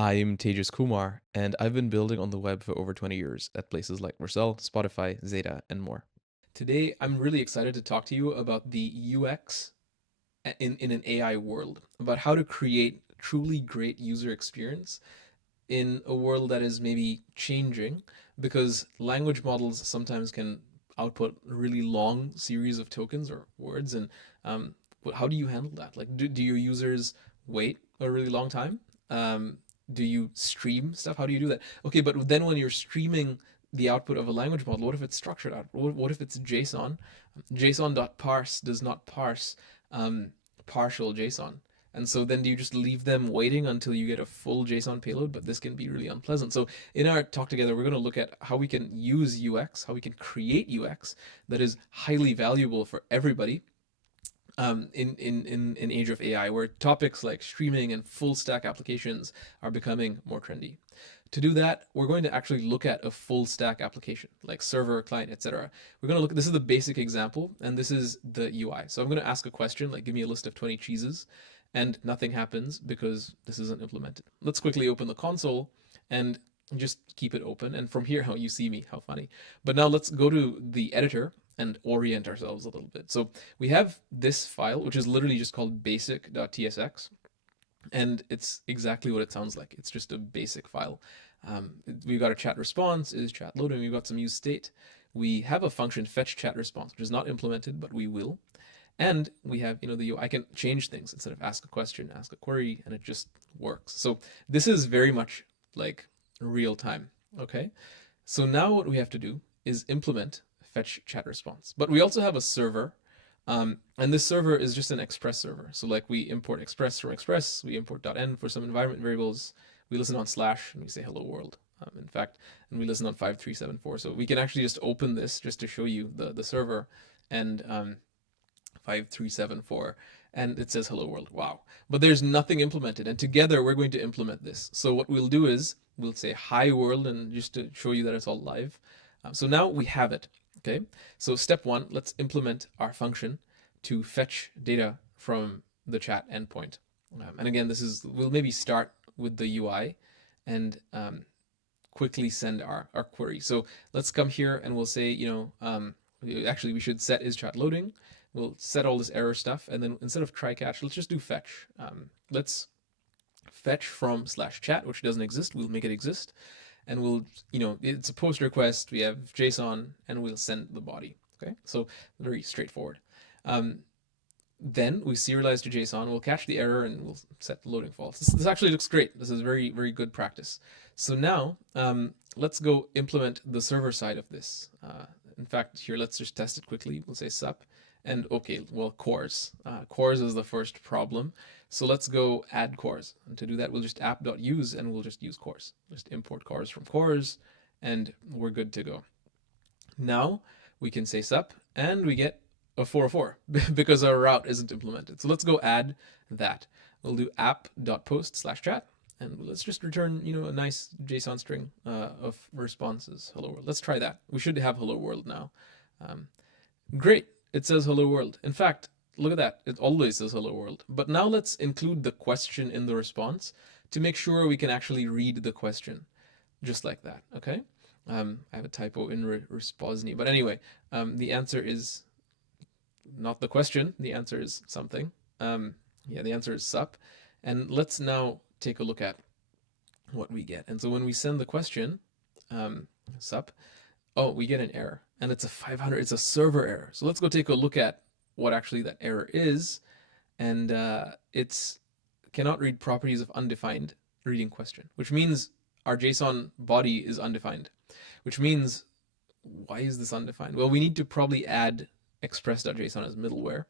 I'm Tejas Kumar, and I've been building on the web for over 20 years at places like Vercel, Spotify, Zeta, and more. Today, I'm really excited to talk to you about the UX in an AI world, about how to create truly great user experience in a world that is maybe changing because language models sometimes can output a really long series of tokens or words. And um, how do you handle that? Like, do your users wait a really long time? Um, do you stream stuff? How do you do that? Okay, but then when you're streaming the output of a language model, what if it's structured out? What if it's JSON? JSON.parse does not parse um, partial JSON. And so then do you just leave them waiting until you get a full JSON payload? But this can be really unpleasant. So in our talk together, we're going to look at how we can use UX, how we can create UX that is highly valuable for everybody in age of AI, where topics like streaming and full stack applications are becoming more trendy. To do that, we're going to actually look at a full stack application like server, client, etc. We're going to look, this is the basic example, and this is the UI. So I'm going to ask a question like, give me a list of 20 cheeses, and nothing happens because this isn't implemented. Let's quickly open the console and just keep it open. And from here, how you see me, how funny. But now let's go to the editor and orient ourselves a little bit. So we have this file, which is literally just called basic.tsx. And it's exactly what it sounds like. It's just a basic file. We've got a chat response, is chat loading. We've got some use state. We have a function fetch chat response, which is not implemented, but we will. And we have, the I can change things instead of ask a question, ask a query, and it just works. So this is very much like real time. Okay. So now what we have to do is implement fetch chat response. But we also have a server, and this server is just an Express server. So like we import Express from Express, we import .env for some environment variables, we listen on slash, and we say hello world. In fact, and we listen on 5374. So we can actually just open this just to show you the server, and 5374, and it says hello world. Wow. But there's nothing implemented, and together we're going to implement this. So what we'll do is we'll say hi world, and just to show you that it's all live. So now we have it. Okay. So step one, let's implement our function to fetch data from the chat endpoint. And again, we'll maybe start with the UI and quickly send our query. So let's come here and we'll say, actually we should set is chat loading. We'll set all this error stuff, and then instead of try catch, let's just do fetch. Let's fetch from slash chat, which doesn't exist. We'll make it exist, and we'll, it's a post request. We have JSON, and we'll send the body. Okay, so very straightforward. Then we serialize to JSON. We'll catch the error, and we'll set the loading false. This actually looks great. This is very, very good practice. So now let's go implement the server side of this. In fact, here, let's just test it quickly. We'll say sup. And okay, well, cores. Cores is the first problem. So let's go add cores. And to do that, we'll just app.use, and we'll just use cores. Just import cores from cores, and we're good to go. Now we can say sup, and we get a 404 because our route isn't implemented. So let's go add that. We'll do app.post/chat, and let's just return, a nice JSON string of responses. Hello world. Let's try that. We should have hello world now. Great. It says hello world. In fact, look at that. It always says hello world. But now let's include the question in the response to make sure we can actually read the question just like that. Okay. I have a typo in resposni, but anyway, the answer is not the question. The answer is something. The answer is sup. And let's now take a look at what we get. And so when we send the question, sup, oh, we get an error, and it's a 500. It's a server error. So let's go take a look at what actually that error is, and it's cannot read properties of undefined reading question, which means our JSON body is undefined, which means why is this undefined? Well, we need to probably add express.json as middleware,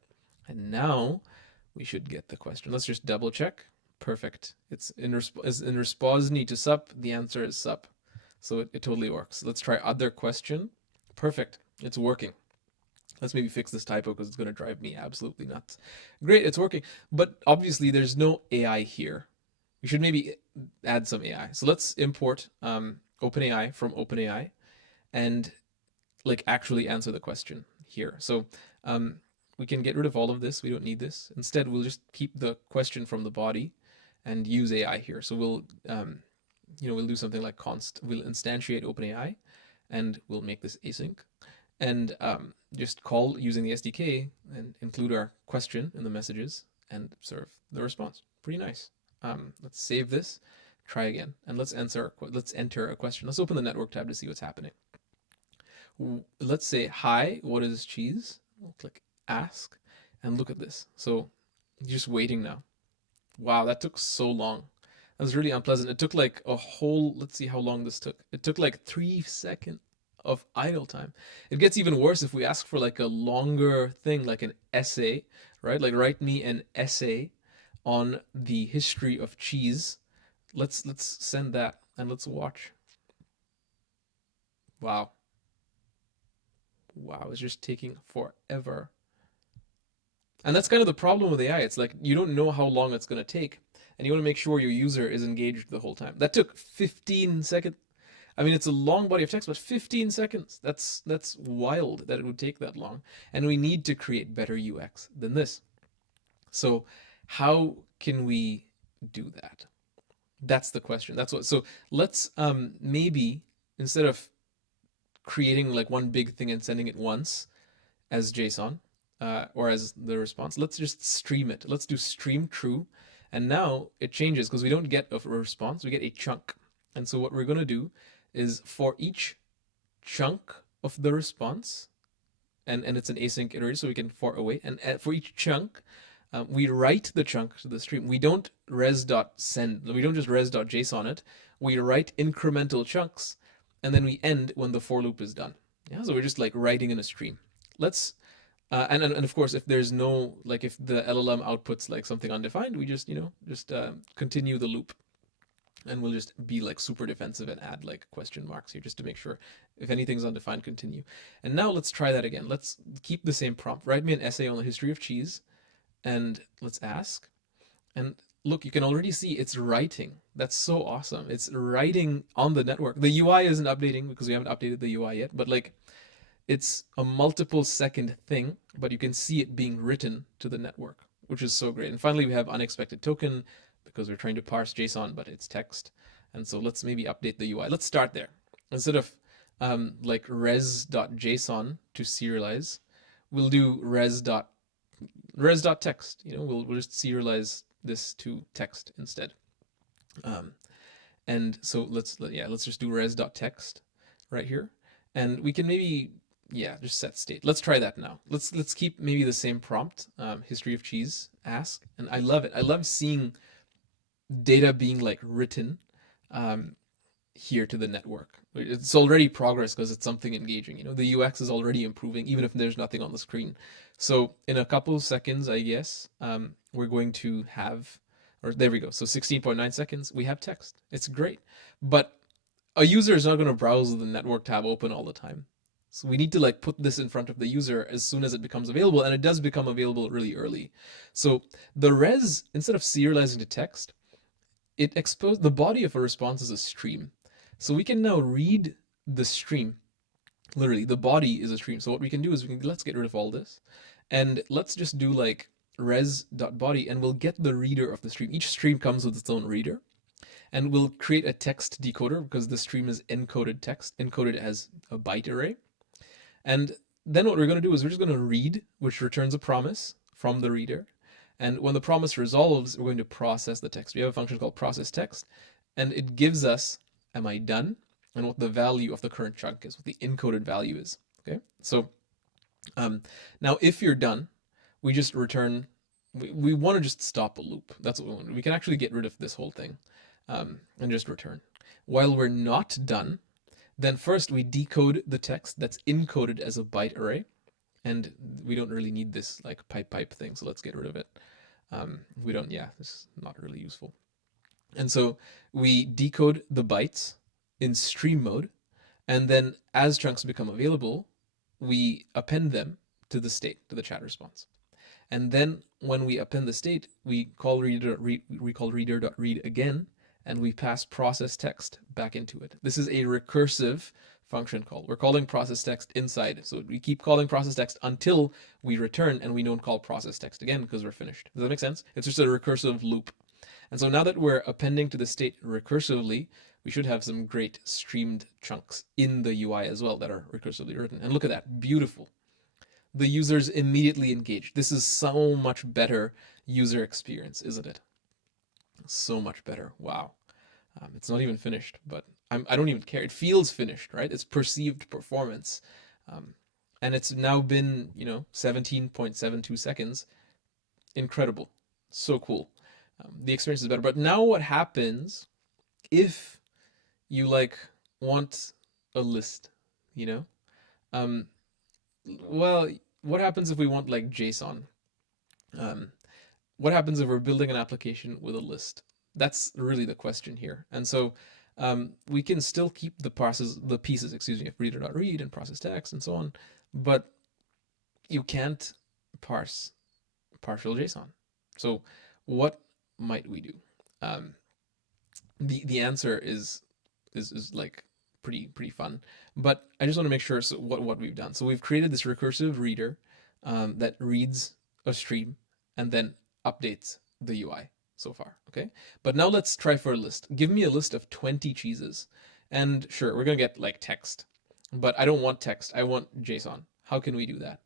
and now we should get the question. Let's just double check. Perfect. It's in resposni to sup. The answer is sup. So it totally works. Let's try other question. Perfect. It's working. Let's maybe fix this typo because it's going to drive me absolutely nuts. Great, it's working. But obviously there's no AI here. We should maybe add some AI. So let's import OpenAI from OpenAI and like actually answer the question here. So we can get rid of all of this. We don't need this. Instead, we'll just keep the question from the body, and use AI here. So we'll we'll do something like we'll instantiate OpenAI, and we'll make this async, and just call using the SDK and include our question in the messages and serve the response. Pretty nice. Let's save this, try again, and let's enter a question. Let's open the network tab to see what's happening. Let's say, hi, what is cheese? We'll click ask, and look at this. So just waiting now. Wow, that took so long. That was really unpleasant. It took like a whole, let's see how long this took. It took like 3 seconds of idle time. It gets even worse if we ask for like a longer thing, like an essay, right? Like write me an essay on the history of cheese. Let's send that and let's watch. Wow. Wow, it's just taking forever. And that's kind of the problem with AI. It's like you don't know how long it's going to take, and you want to make sure your user is engaged the whole time. That took 15 seconds. I mean, it's a long body of text, but 15 seconds. That's wild that it would take that long. And we need to create better UX than this. So how can we do that? That's the question. So let's maybe instead of creating like one big thing and sending it once as JSON, or as the response, let's just stream it. Let's do stream true. And now it changes because we don't get a response, we get a chunk. And so what we're going to do is for each chunk of the response, and it's an async iterator, so we can for await, and for each chunk, we write the chunk to the stream. We don't res.send, we don't just res.json it, we write incremental chunks, and then we end when the for loop is done. Yeah, so we're just like writing in a stream. Let's and of course, if there's no, like if the LLM outputs like something undefined, we just continue the loop, and we'll just be like super defensive and add like question marks here just to make sure if anything's undefined, continue. And now let's try that again. Let's keep the same prompt. Write me an essay on the history of cheese, and let's ask. And look, you can already see it's writing. That's so awesome. It's writing on the network. The UI isn't updating because we haven't updated the UI yet, but like it's a multiple second thing, but you can see it being written to the network, which is so great. And finally, we have unexpected token because we're trying to parse JSON, but it's text. And so let's maybe update the UI. Let's start there. Instead of like res.json to serialize, we'll do res.text. We'll just serialize this to text instead. And so let's just do res.text right here. And we can maybe just set state. Let's try that now. Let's keep maybe the same prompt, history of cheese, ask. And I love it. I love seeing data being like written here to the network. It's already progress because it's something engaging. The UX is already improving even if there's nothing on the screen. So in a couple of seconds, I guess, we're going to have, or there we go. So 16.9 seconds, we have text. It's great. But a user is not going to browse the network tab open all the time. So we need to like put this in front of the user as soon as it becomes available, and it does become available really early. So the res, instead of serializing to text, it exposed the body of a response as a stream. So we can now read the stream. Literally, the body is a stream. So what we can do is let's get rid of all this, and let's just do like res.body, and we'll get the reader of the stream. Each stream comes with its own reader. And we'll create a text decoder because the stream is encoded text, encoded as a byte array. And then what we're going to do is we're just going to read, which returns a promise from the reader. And when the promise resolves, we're going to process the text. We have a function called process text, and it gives us, am I done? And what the value of the current chunk is, what the encoded value is. Okay. So now if you're done, we just return, we want to just stop a loop. That's what we want. We can actually get rid of this whole thing. And just return. While we're not done, then first we decode the text that's encoded as a byte array, and we don't really need this like pipe thing, so let's get rid of it. This is not really useful. And so we decode the bytes in stream mode, and then as chunks become available, we append them to the state, to the chat response. And then when we append the state, we call reader.read again, and we pass process text back into it. This is a recursive function call. We're calling process text inside. So we keep calling process text until we return, and we don't call process text again because we're finished. Does that make sense? It's just a recursive loop. And so now that we're appending to the state recursively, we should have some great streamed chunks in the UI as well that are recursively written. And look at that, beautiful. The user's immediately engaged. This is so much better user experience, isn't it? So much better. Wow. It's not even finished, but I don't even care. It feels finished, right? It's perceived performance. Um, and it's now been, 17.72 seconds. Incredible. So cool. The experience is better. But now what happens if you want a list, you know? Um, well, what happens if we want like JSON? Um, what happens if we're building an application with a list? That's really the question here. And so we can still keep the pieces, of reader.read and process text and so on, but you can't parse partial JSON. So what might we do? The answer is like pretty fun, but I just want to make sure what we've done. So we've created this recursive reader that reads a stream and then updates the UI so far, okay? But now let's try for a list. Give me a list of 20 cheeses. And sure, we're gonna get like text, but I don't want text, I want JSON. How can we do that?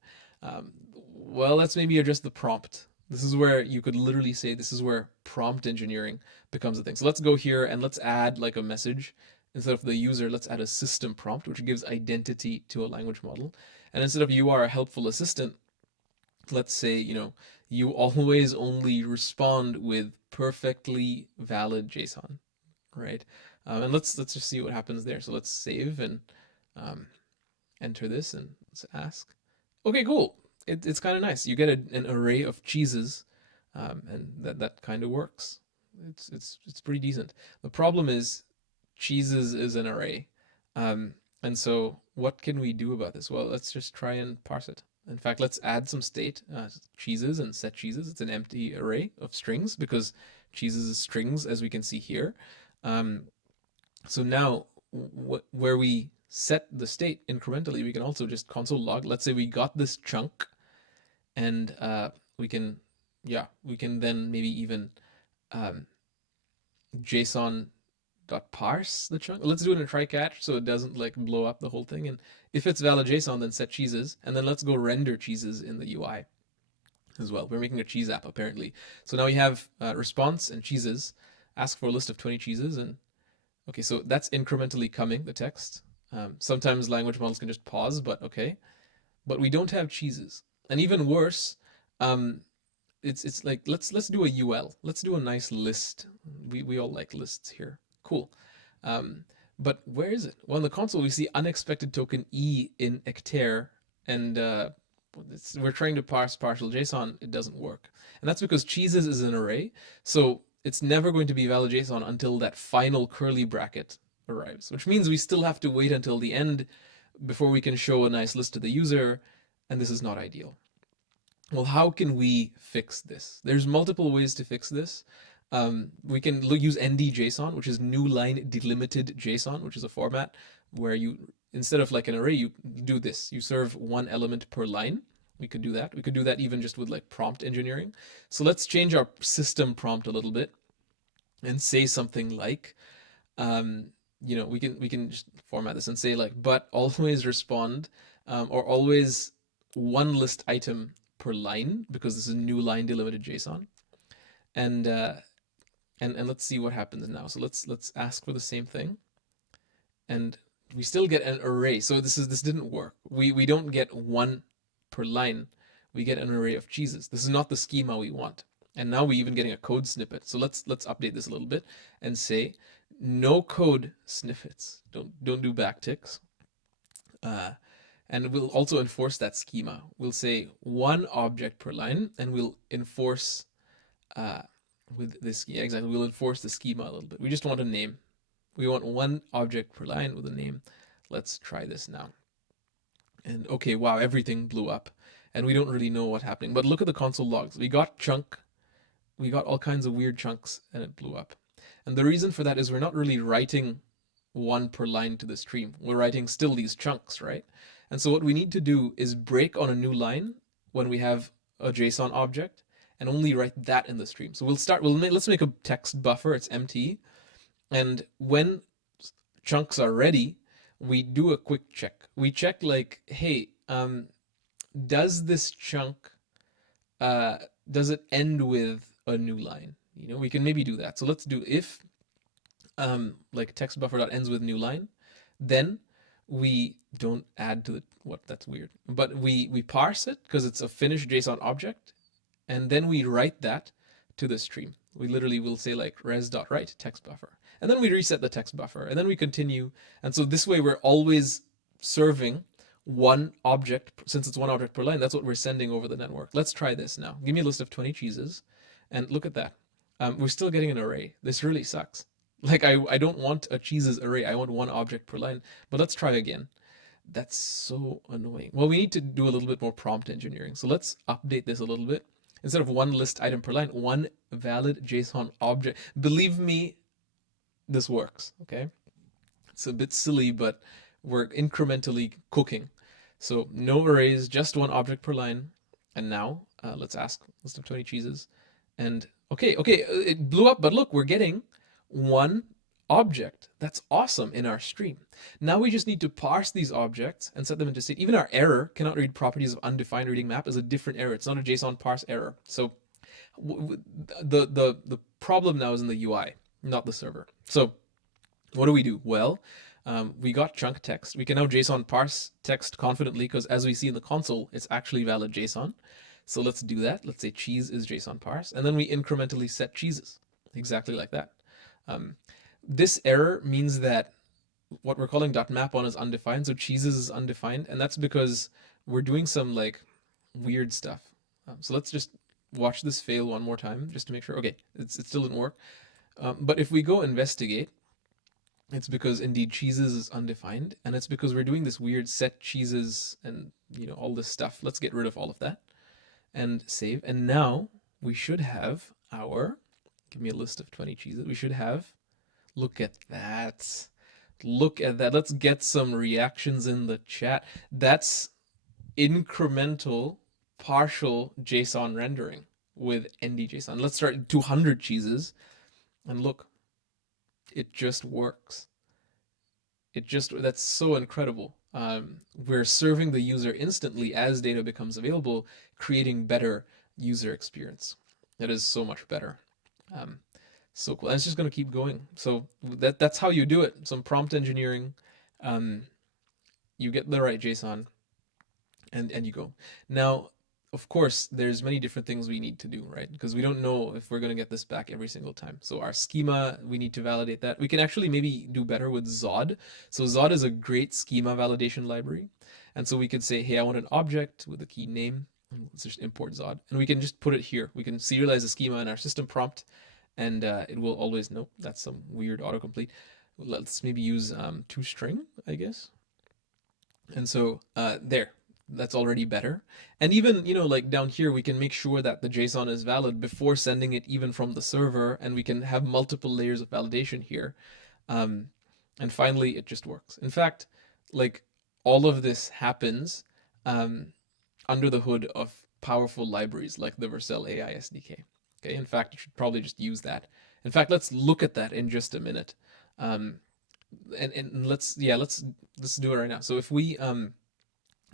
Well, let's maybe address the prompt. This is where you could literally say this is where prompt engineering becomes a thing. So let's go here and let's add like a message. Instead of the user, let's add a system prompt, which gives identity to a language model. And instead of you are a helpful assistant, let's say, you always only respond with perfectly valid JSON, right? And let's just see what happens there. So let's save and enter this and let's ask. Okay, cool. It's kind of nice. You get an array of cheeses, and that kind of works. It's pretty decent. The problem is cheeses is an array, and so what can we do about this? Well, let's just try and parse it. In fact, let's add some state, cheeses and set cheeses. It's an empty array of strings because cheeses is strings, as we can see here. So now where we set the state incrementally, we can also just console log. Let's say we got this chunk, and we can then maybe even JSON parse the chunk. Let's do it in a try catch so it doesn't like blow up the whole thing. And if it's valid JSON, then set cheeses, and then let's go render cheeses in the UI as well. We're making a cheese app apparently. So now we have response and cheeses. Ask for a list of 20 cheeses, and okay, so that's incrementally coming, the text. Sometimes language models can just pause, but okay. But we don't have cheeses. And even worse, it's like let's do a UL. Let's do a nice list. We all like lists here. Cool. But where is it? Well, in the console we see unexpected token E in ectare, and we're trying to parse partial JSON. It doesn't work, and that's because cheeses is an array, so it's never going to be valid JSON until that final curly bracket arrives, which means we still have to wait until the end before we can show a nice list to the user, and this is not ideal. Well, how can we fix this? There's multiple ways to fix this. We can use ND-JSON, which is new line delimited JSON, which is a format where you, instead of like an array, you do this. You serve one element per line. We could do that. We could do that even just with like prompt engineering. So let's change our system prompt a little bit and say something like, we can just format this and say like, but always respond, or always one list item per line, because this is new line delimited JSON. And let's see what happens now. So let's ask for the same thing, and we still get an array. So this didn't work. We don't get one per line. We get an array of cheeses. This is not the schema we want. And now we're even getting a code snippet. So let's update this a little bit and say no code snippets. Don't do backticks. And we'll also enforce that schema. We'll say one object per line, and we'll enforce with this, yeah, exactly. We'll enforce the schema a little bit. We just want a name. We want one object per line with a name. Let's try this now. And okay, wow, everything blew up, and we don't really know what's happening. But look at the console logs. We got chunk. We got all kinds of weird chunks, and it blew up. And the reason for that is we're not really writing one per line to the stream. We're writing still these chunks, right? And so what we need to do is break on a new line when we have a JSON object, and only write that in the stream. So let's make a text buffer. It's empty. And when chunks are ready, we do a quick check. We check like, hey, does this chunk, does it end with a new line? We can maybe do that. So let's do if like text buffer dot ends with new line, then we don't add to the that's weird, but we parse it because it's a finished JSON object, and then we write that to the stream. We literally will say like res.write text buffer, and then we reset the text buffer, and then we continue. And so this way we're always serving one object. Since it's one object per line, that's what we're sending over the network. Let's try this now. Give me a list of 20 cheeses, and look at that. We're still getting an array. This really sucks. Like I don't want a cheeses array. I want one object per line. But let's try again. That's so annoying. Well, we need to do a little bit more prompt engineering. So let's update this a little bit. Instead of one list item per line, one valid JSON object. Believe me, this works, okay? It's a bit silly, but we're incrementally cooking. So no arrays, just one object per line. And now let's ask list of 20 cheeses. And okay, it blew up, but look, we're getting one object. That's awesome in our stream. Now we just need to parse these objects and set them into state. Even our error cannot read properties of undefined reading map is a different error. It's not a JSON parse error. So the problem now is in the UI, not the server. So what do? Well, we got chunk text. We can now JSON parse text confidently because as we see in the console, it's actually valid JSON. So let's do that. Let's say cheese is JSON parse, and then we incrementally set cheeses exactly like that. This error means that what we're calling .map on is undefined, so cheeses is undefined, and that's because we're doing some like weird stuff. So let's just watch this fail one more time just to make sure. Okay, it still didn't work. But if we go investigate, it's because indeed cheeses is undefined, and it's because we're doing this weird set cheeses and all this stuff. Let's get rid of all of that and save. And now we should have our, give me a list of 20 cheeses. We should have, look at that. Look at that. Let's get some reactions in the chat. That's incremental partial JSON rendering with ND-JSON. Let's start 200 cheeses and look, it just works. That's so incredible. We're serving the user instantly as data becomes available, creating better user experience. It is so much better. So cool. And it's just going to keep going. So that's how you do it. Some prompt engineering. You get the right JSON, and you go. Now, of course, there's many different things we need to do, right? Because we don't know if we're going to get this back every single time. So our schema, we need to validate that. We can actually maybe do better with Zod. So Zod is a great schema validation library. And so we could say, hey, I want an object with a key name. Let's just import Zod. And we can just put it here. We can serialize the schema in our system prompt, and it will always know. That's some weird autocomplete. Let's maybe use toString, I guess. And so there. That's already better. And even, like down here, we can make sure that the JSON is valid before sending it even from the server, and we can have multiple layers of validation here. And finally, it just works. In fact, like all of this happens under the hood of powerful libraries like the Vercel AI SDK. Okay, in fact, you should probably just use that. In fact, let's look at that in just a minute. And let's do it right now. So if we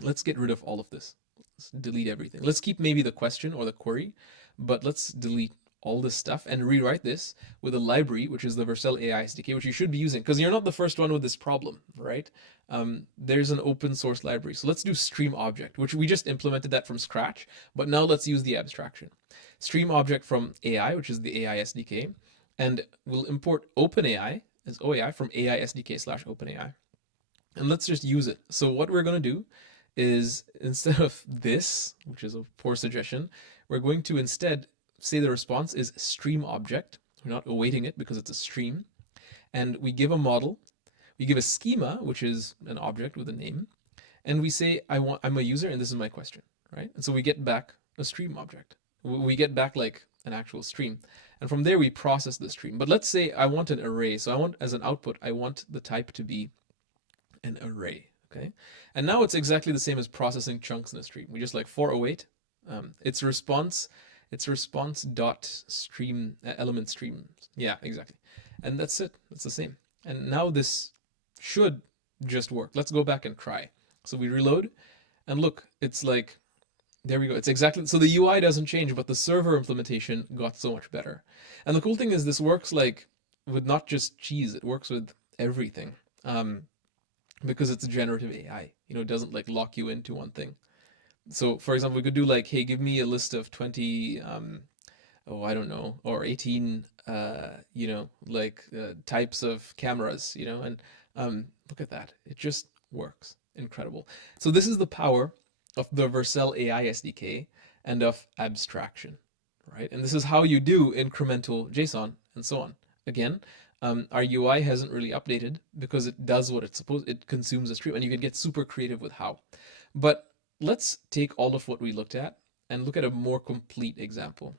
let's get rid of all of this. Let's delete everything. Let's keep maybe the question or the query, but let's delete all this stuff and rewrite this with a library, which is the Vercel AI SDK, which you should be using because you're not the first one with this problem, right? There's an open source library. So let's do stream object, which we just implemented that from scratch, but now let's use the abstraction. Stream object from AI, which is the AI SDK, and we'll import OpenAI as OAI from AI SDK / OpenAI. And let's just use it. So what we're going to do is instead of this, which is a poor suggestion, we're going to instead say the response is stream object. We're not awaiting it because it's a stream. And we give a model, we give a schema, which is an object with a name, and we say, I'm a user and this is my question, right? And so we get back a stream object. We get back like an actual stream. And from there we process the stream. But let's say I want an array. So I want, as an output, I want the type to be an array. Okay, and now it's exactly the same as processing chunks in a stream. We just like for await. Its response It's response dot stream element stream. Yeah, exactly. And that's it. It's the same. And now this should just work. Let's go back and try. So we reload, and look, it's like, there we go. It's exactly, so the UI doesn't change, but the server implementation got so much better. And the cool thing is this works like with not just cheese, it works with everything. Um, because it's a generative AI. It doesn't like lock you into one thing. So for example, we could do like, hey, give me a list of 20, oh, I don't know, or 18, like types of cameras, and look at that. It just works. Incredible. So this is the power of the Vercel AI SDK and of abstraction, right? And this is how you do incremental JSON and so on. Again, our UI hasn't really updated because it does what it's supposed. It consumes a stream, and you can get super creative with how. But let's take all of what we looked at and look at a more complete example.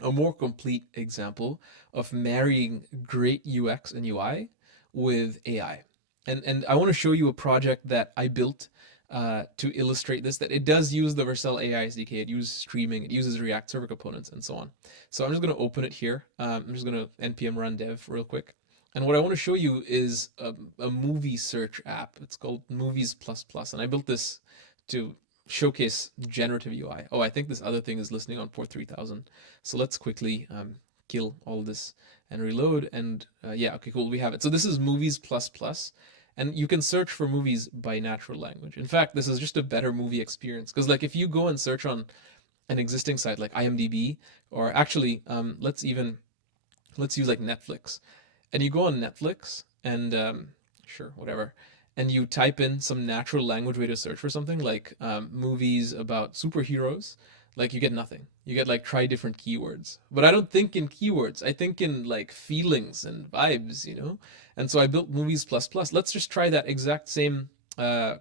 A more complete example of marrying great UX and UI with AI. And I want to show you a project that I built to illustrate this, that it does use the Vercel AI SDK, it uses streaming, it uses React server components, and so on. So I'm just going to open it here. I'm just going to npm run dev real quick. And what I want to show you is a movie search app. It's called Movies++, and I built this to showcase generative UI. Oh, I think this other thing is listening on port 3000. So let's quickly kill all this and reload. And yeah, okay, cool, we have it. So this is Movies++. And you can search for movies by natural language. In fact, this is just a better movie experience. Because like if you go and search on an existing site like IMDb, or actually, let's use like Netflix. And you go on Netflix and sure, whatever. And you type in some natural language way to search for something like movies about superheroes, like you get nothing. You get like try different keywords. But I don't think in keywords. I think in like feelings and vibes. And so I built Movies++. Let's just try that exact same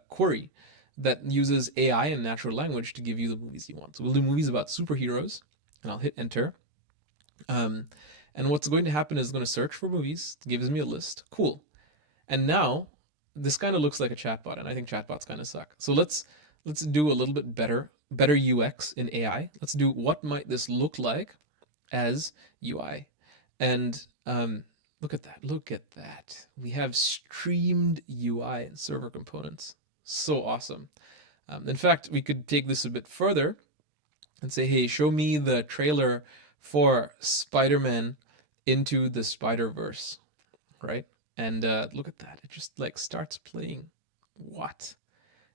query that uses AI and natural language to give you the movies you want. So we'll do movies about superheroes, and I'll hit enter. And what's going to happen is it's going to search for movies. It gives me a list. Cool. And now this kind of looks like a chatbot, and I think chatbots kind of suck. So let's do a little bit better UX in AI. Let's do what might this look like as UI. And look at that. Look at that. We have streamed UI and server components. So awesome. In fact, we could take this a bit further and say, hey, show me the trailer for Spider-Man Into the Spider-Verse, right? And look at that. It just like starts playing. What?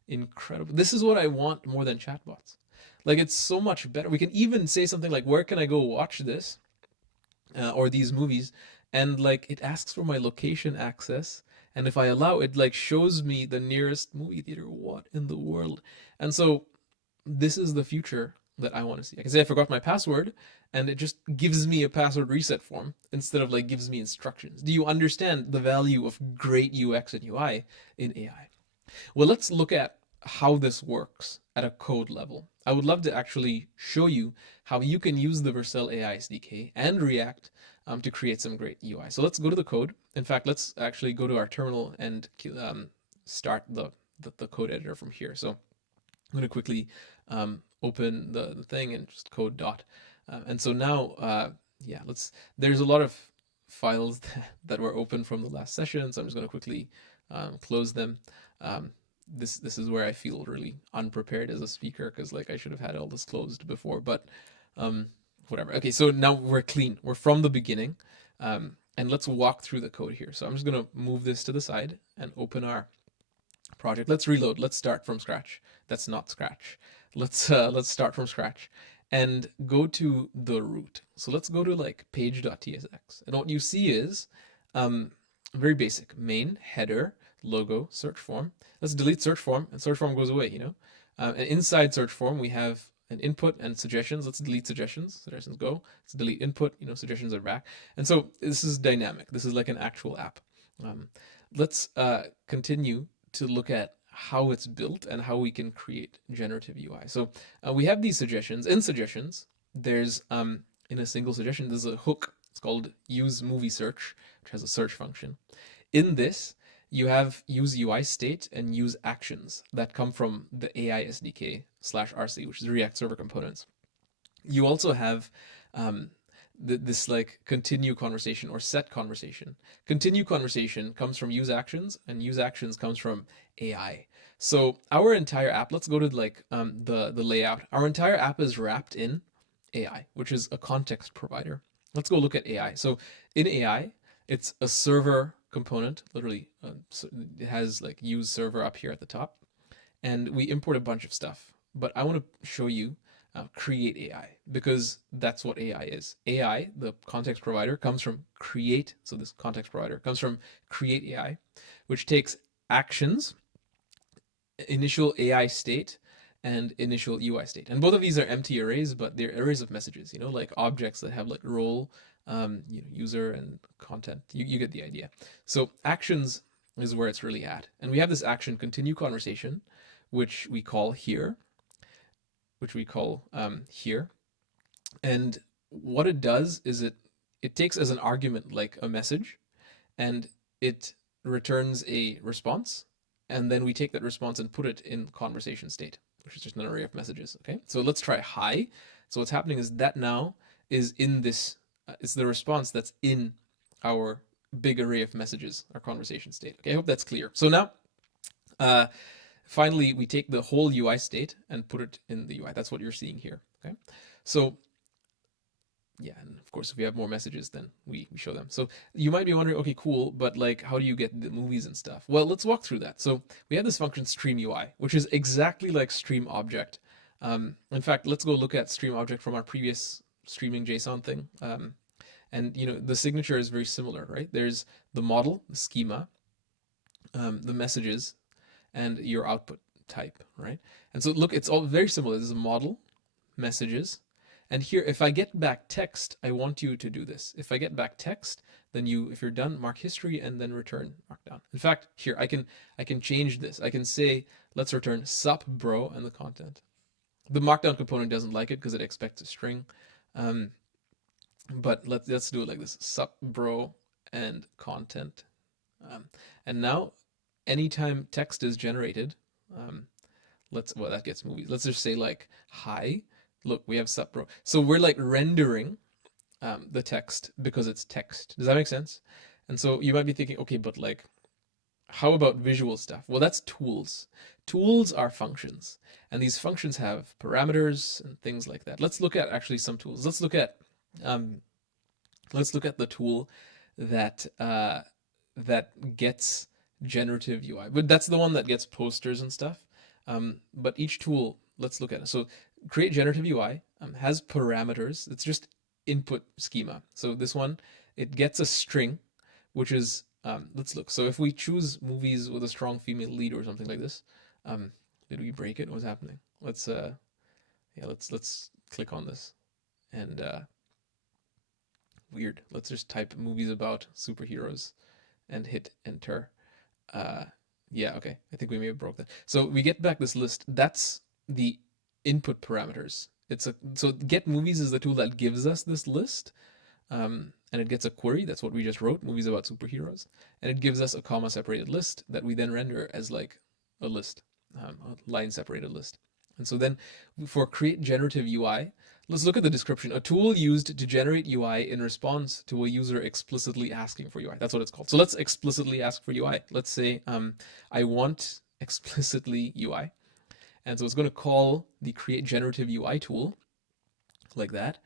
Incredible. This is what I want more than chatbots. Like it's so much better. We can even say something like, where can I go watch this? Or these movies. And like it asks for my location access. And if I allow it, like shows me the nearest movie theater. What in the world? And so this is the future that I want to see. I can say I forgot my password, and it just gives me a password reset form instead of like gives me instructions. Do you understand the value of great UX and UI in AI? Well, let's look at how this works at a code level. I would love to actually show you how you can use the Vercel AI SDK and React to create some great UI. So let's go to the code. In fact, let's actually go to our terminal and start the code editor from here. So I'm going to quickly open the thing and just code dot. And so now, yeah, there's a lot of files that were open from the last session. So I'm just going to quickly close them. This is where I feel really unprepared as a speaker, because like I should have had all this closed before, but whatever. Okay, so now we're clean. We're from the beginning. And let's walk through the code here. So I'm just going to move this to the side and open our project. Let's reload. Let's start from scratch. That's not scratch. Let's start from scratch and go to the root. So let's go to like page.tsx. And what you see is very basic: main, header, logo, search form. Let's delete search form, and search form goes away. And inside search form, we have an input and suggestions. Let's delete suggestions. Suggestions go. Let's delete input. Suggestions are back. And so this is dynamic. This is like an actual app. Let's continue to look at how it's built and how we can create generative UI. So we have these suggestions. In suggestions, there's in a single suggestion, there's a hook. It's called use movie search, which has a search function. In this, you have use UI state and use actions that come from the AI SDK /RC, which is React Server Components. You also have um, this like continue conversation or set conversation. Continue conversation comes from use actions, and use actions comes from AI. So our entire app, let's go to like the layout. Our entire app is wrapped in AI, which is a context provider. Let's go look at AI. So in AI, it's a server component, literally. So it has like use server up here at the top, and we import a bunch of stuff. But I want to show you create AI, because that's what AI is. AI, the context provider, comes from create. So this context provider comes from create AI, which takes actions, initial AI state, and initial UI state. And both of these are empty arrays, but they're arrays of messages, like objects that have like role, user, and content. You get the idea. So actions is where it's really at. And we have this action continue conversation, which we call here, here. And what it does is it takes as an argument like a message, and it returns a response, and then we take that response and put it in conversation state, which is just an array of messages. Okay, so let's try hi. So what's happening is that now is in this, it's the response that's in our big array of messages, our conversation state. Okay, I hope that's clear. So now, finally, we take the whole UI state and put it in the UI. That's what you're seeing here. Okay, so yeah, and of course, if we have more messages, then we show them. So you might be wondering, okay, cool, but like, how do you get the movies and stuff? Well, let's walk through that. So we have this function stream UI, which is exactly like stream object. In fact, let's go look at stream object from our previous streaming JSON thing. And the signature is very similar, right? There's the model, the schema, the messages, and your output type, right? And so look, it's all very similar. There's a model, messages, and here, if I get back text, I want you to do this. If I get back text, then if you're done, mark history and then return markdown. In fact, here I can change this. I can say, let's return sup bro and the content. The markdown component doesn't like it because it expects a string. But let's do it like this: sup bro and content. And now, anytime text is generated, well, that gets movies. Let's just say like hi. Look, we have sup bro. So we're like rendering the text because it's text. Does that make sense? And so you might be thinking, okay, but like, how about visual stuff? Well, that's tools. Tools are functions, and these functions have parameters and things like that. Let's look at actually some tools. Let's look at the tool that that gets generative UI. But that's the one that gets posters and stuff. But each tool, let's look at it. So create generative UI has parameters. It's just input schema. So this one, it gets a string, which is, let's look. So if we choose movies with a strong female lead or something like this, did we break it? What's happening? Let's click on this, and weird. Let's just type movies about superheroes and hit enter. Yeah, okay. I think we may have broke that. So we get back this list. That's the input parameters. So get movies is the tool that gives us this list, and it gets a query. That's what we just wrote, movies about superheroes, and it gives us a comma separated list that we then render as like a list, a line separated list. And so then for create generative UI, let's look at the description. A tool used to generate UI in response to a user explicitly asking for UI. That's what it's called. So let's explicitly ask for UI. Let's say I want explicitly UI. And so it's going to call the create generative UI tool like that.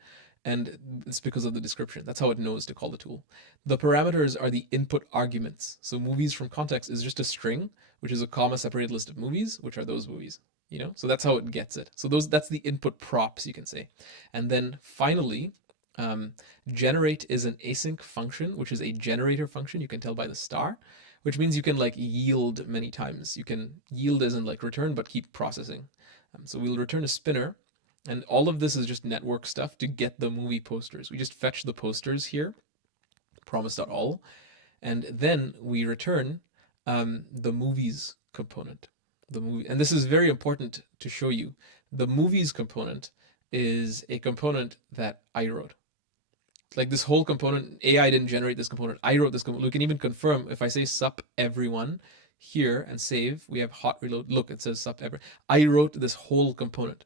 And it's because of the description. That's how it knows to call the tool. The parameters are the input arguments. So movies from context is just a string, which is a comma separated list of movies, which are those movies. So that's how it gets it. So that's the input props, you can say. And then finally, generate is an async function, which is a generator function. You can tell by the star, which means you can like yield many times. You can yield as in like return, but keep processing. So we'll return a spinner, and all of this is just network stuff to get the movie posters. We just fetch the posters here, promise.all, and then we return the movies component. And this is very important to show you. The movies component is a component that I wrote. Like this whole component, AI didn't generate this component. I wrote this component. We can even confirm if I say sup everyone here and save, we have hot reload. Look, it says sup everyone. I wrote this whole component.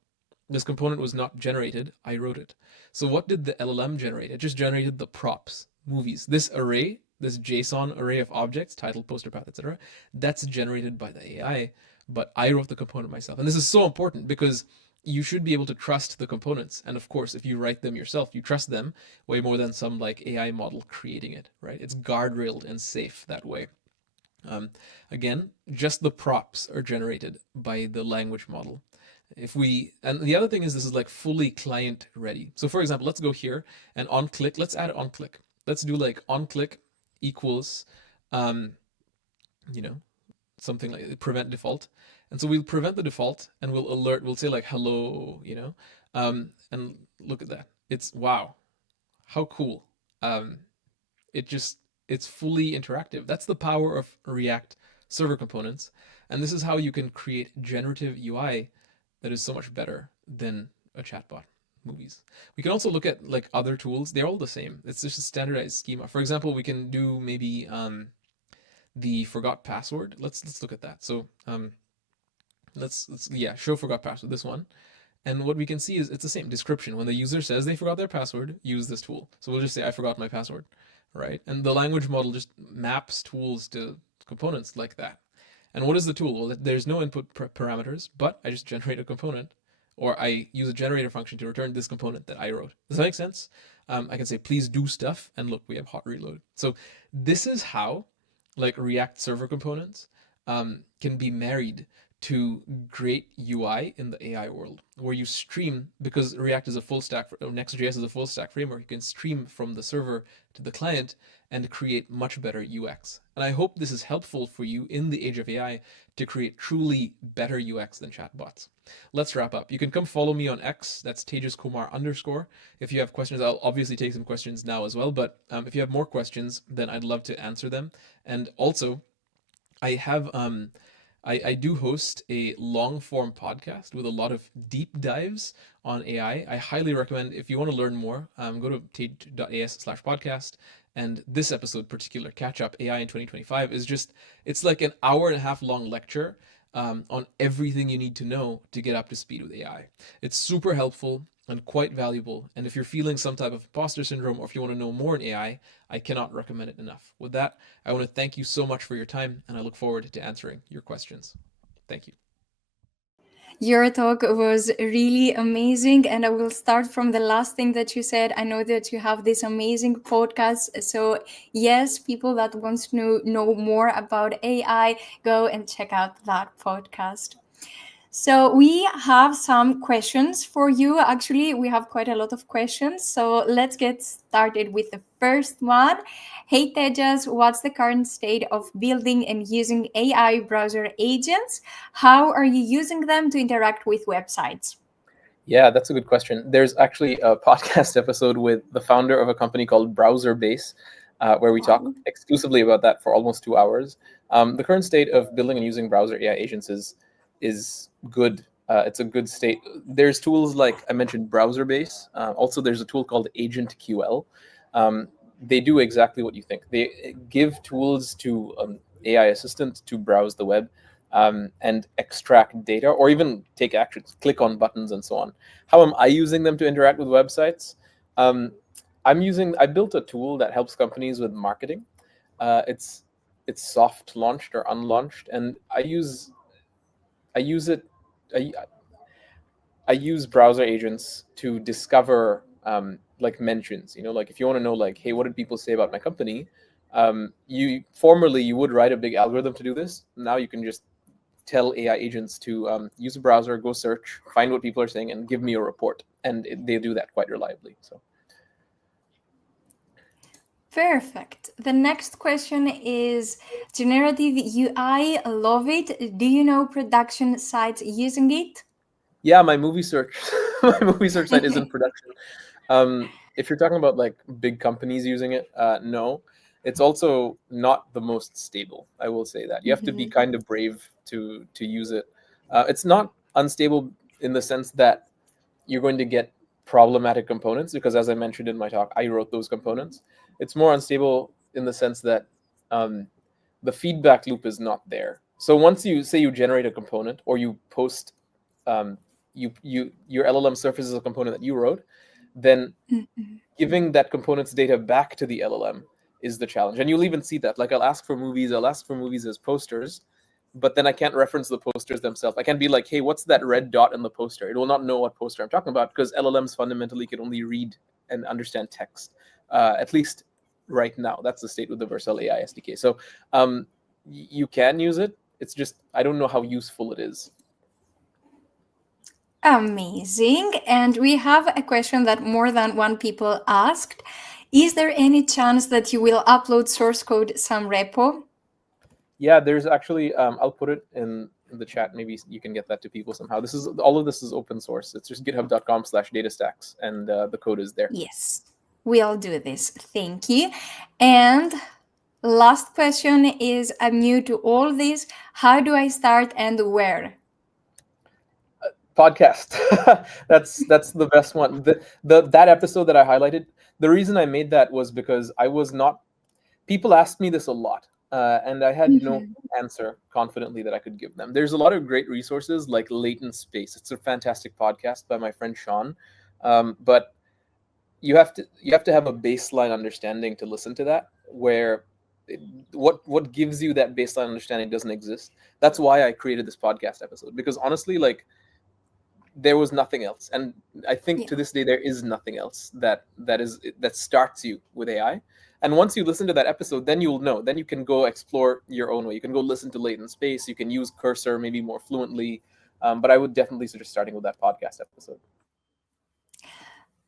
This component was not generated, I wrote it. So what did the LLM generate? It just generated the props, movies. This array, this JSON array of objects, title, poster, path, etc., that's generated by the AI, but I wrote the component myself. And this is so important because you should be able to trust the components. And of course, if you write them yourself, you trust them way more than some like AI model creating it, right? It's guardrailed and safe that way. Um, Again, just the props are generated by the language model. If we, and the other thing is this is like fully client ready. So for example, let's go here and on click, let's add on click. Let's do like on click equals, um, you know, something like prevent default. And so we'll prevent the default and we'll alert, we'll say like hello, and look at that. It's wow, how cool. Um, it just, it's fully interactive. That's the power of React server components. And this is how you can create generative UI that is so much better than a chatbot movies. We can also look at like other tools. They're all the same. It's just a standardized schema. For example, we can do maybe the forgot password. Let's look at that. So let's yeah, show forgot password, this one. And what we can see is it's the same description. When the user says they forgot their password, use this tool. So we'll just say I forgot my password, right? And the language model just maps tools to components like that. And what is the tool? Well, there's no input parameters, but I just generate a component, or I use a generator function to return this component that I wrote. Does that make sense? I can say, please do stuff, and look, we have hot reload. So this is how like React server components can be married to great UI in the AI world, where you stream, because React is a full stack, or Next.js is a full stack framework, you can stream from the server to the client and create much better UX. And I hope this is helpful for you in the age of AI to create truly better UX than chatbots. Let's wrap up. You can come follow me on X. That's Tejas Kumar _. If you have questions, I'll obviously take some questions now as well. But if you have more questions, then I'd love to answer them. And also, I have I do host a long form podcast with a lot of deep dives on AI. I highly recommend, if you want to learn more, go to tej.as/podcast. And this episode, particular catch up AI in 2025, is just, it's like an hour and a half long lecture on everything you need to know to get up to speed with AI. It's super helpful and quite valuable. And if you're feeling some type of imposter syndrome, or if you want to know more in AI, I cannot recommend it enough. With that, I want to thank you so much for your time, and I look forward to answering your questions. Thank you. Your talk was really amazing, and I will start from the last thing that you said. I know that you have this amazing podcast. So, yes, people that want to know more about AI, go and check out that podcast. So we have some questions for you. Actually, we have quite a lot of questions. So let's get started with the first one. Hey Tejas, what's the current state of building and using AI browser agents? How are you using them to interact with websites? Yeah, that's a good question. There's actually a podcast episode with the founder of a company called Browserbase, where we talk Wow. exclusively about that for almost 2 hours. The current state of building and using browser AI agents is good. It's a good state. There's tools like I mentioned, Browserbase. Also, there's a tool called AgentQL. They do exactly what you think. They give tools to AI assistant to browse the web, and extract data, or even take actions, click on buttons, and so on. How am I using them to interact with websites? Um, I built a tool that helps companies with marketing. It's soft launched or unlaunched, and I use it. I, I use browser agents to discover like mentions. Like if you want to know, like, hey, what did people say about my company? You formerly you would write a big algorithm to do this. Now you can just tell AI agents to use a browser, go search, find what people are saying, and give me a report. And they do that quite reliably. So Perfect. The next question is generative UI. Love it. Do you know production sites using it? yeah, my movie search, my movie search site is in production. If you're talking about like big companies using it, no. It's also not the most stable. I will say that you have to be Mhm. kind of brave to use it. It's not unstable in the sense that you're going to get problematic components, because as I mentioned in my talk, I wrote those components. It's more unstable in the sense that um, the feedback loop is not there. So once you say you generate a component, or you post um, your LLM surfaces a component that you wrote, then giving that component's data back to the LLM is the challenge. And you'll even see that. Like I'll ask for movies as posters, but then I can't reference the posters themselves. I can't be like, hey, what's that red dot in the poster? It will not know what poster I'm talking about because LLMs fundamentally can only read and understand text, at least right now. That's the state with the Vercel AI SDK. So you can use it. It's just, I don't know how useful it is. Amazing. And we have a question that more than one people asked. Is there any chance that you will upload source code some repo? Yeah, there's actually, I'll put it in the chat. Maybe you can get that to people somehow. All of this is open source. It's just github.com/datastacks, and the code is there. Yes, we'll do this. Thank you. And last question is, I'm new to all this. How do I start and where? Podcast. that's the best one. That episode that I highlighted, the reason I made that was because I was not, people asked me this a lot, and I had no answer confidently that I could give them. There's a lot of great resources like Latent Space. It's a fantastic podcast by my friend Sean, but you have to have a baseline understanding to listen to that, where what gives you that baseline understanding doesn't exist. That's why I created this podcast episode, because honestly, like, there was nothing else, and I think to this day there is nothing else that starts you with AI. And once you listen to that episode, then you'll know. Then you can go explore your own way. You can go listen to Latent Space. You can use Cursor maybe more fluently, but I would definitely suggest starting with that podcast episode.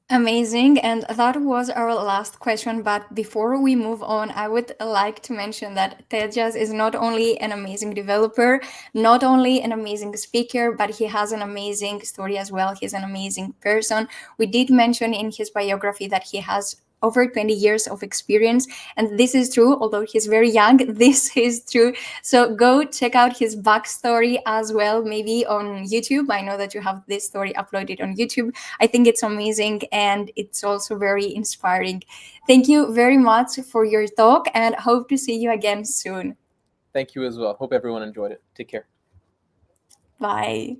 Amazing. And that was our last question. But before we move on, I would like to mention that Tejas is not only an amazing developer, not only an amazing speaker, but he has an amazing story as well. He's an amazing person. We did mention in his biography that he has over 20 years of experience, and this is true. Although he's very young, this is true. So go check out his backstory as well, maybe on YouTube. I know that you have this story uploaded on YouTube. I think it's amazing, and it's also very inspiring. Thank you very much for your talk, and hope to see you again soon. Thank you as well. Hope everyone enjoyed it. Take care. Bye.